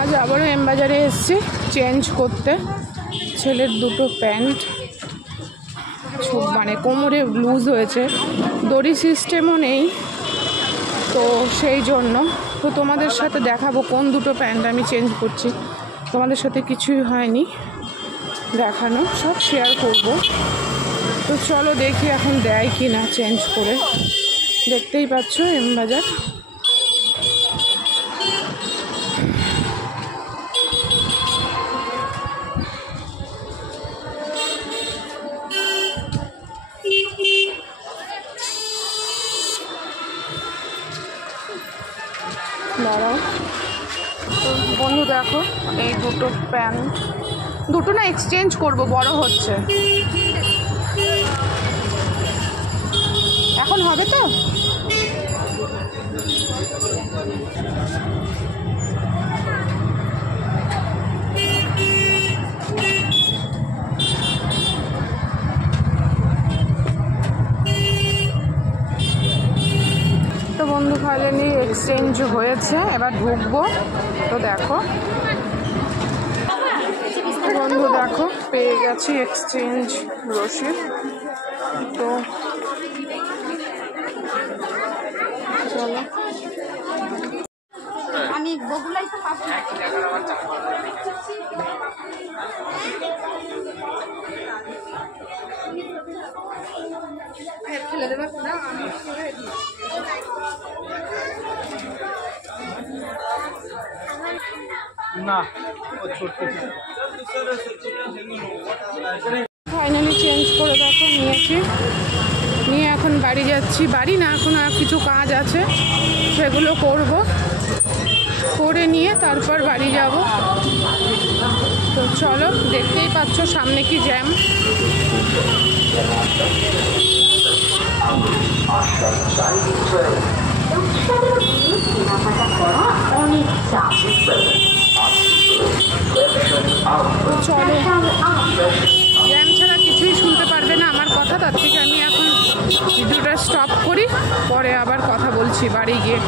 আজ আবারও এম বাজারে এসেছি চেঞ্জ করতে। ছেলের দুটো প্যান্ট মানে কোমরে লুজ হয়েছে, দড়ি সিস্টেমও নেই, তো সেই জন্য তো তোমাদের সাথে দেখাবো কোন দুটো প্যান্ট আমি চেঞ্জ করছি। তোমাদের সাথে কিছুই হয়নি দেখানো, সব শেয়ার করব। তো চলো দেখি এখন দেয় কি না চেঞ্জ করে। দেখতেই পাচ্ছ এম বাজার। দাঁড়াও তো বন্ধু, দেখো এই দুটো প্যান্ট, দুটো না এক্সচেঞ্জ করব, বড় হচ্ছে। এখন হবে তো? তো বন্ধু ফাইনালি এক্সচেঞ্জ হয়েছে, এবার ঢুকবো। তো দেখো বন্ধু, দেখো পেয়ে গেছি এক্সচেঞ্জ রসিদ। তো চলো আমি বগুলাই তো পাবো না। ফেলে দেবে না, আমি না। ফাইনালি চেঞ্জ করে দেখো নিয়েছি, নিয়ে এখন বাড়ি যাচ্ছি। বাড়ি না, এখন আর কিছু কাজ আছে, সেগুলো করব, করে নিয়ে তারপর বাড়ি যাব। তো চলো, দেখতেই পাচ্ছ সামনে কি জ্যাম। চলো, জ্যাম ছাড়া কিছুই শুনতে পারবে না আমার কথা, তার থেকে আমি এখন ভিডিওটা স্টপ করি, পরে আবার কথা বলছি বাড়ি গিয়ে।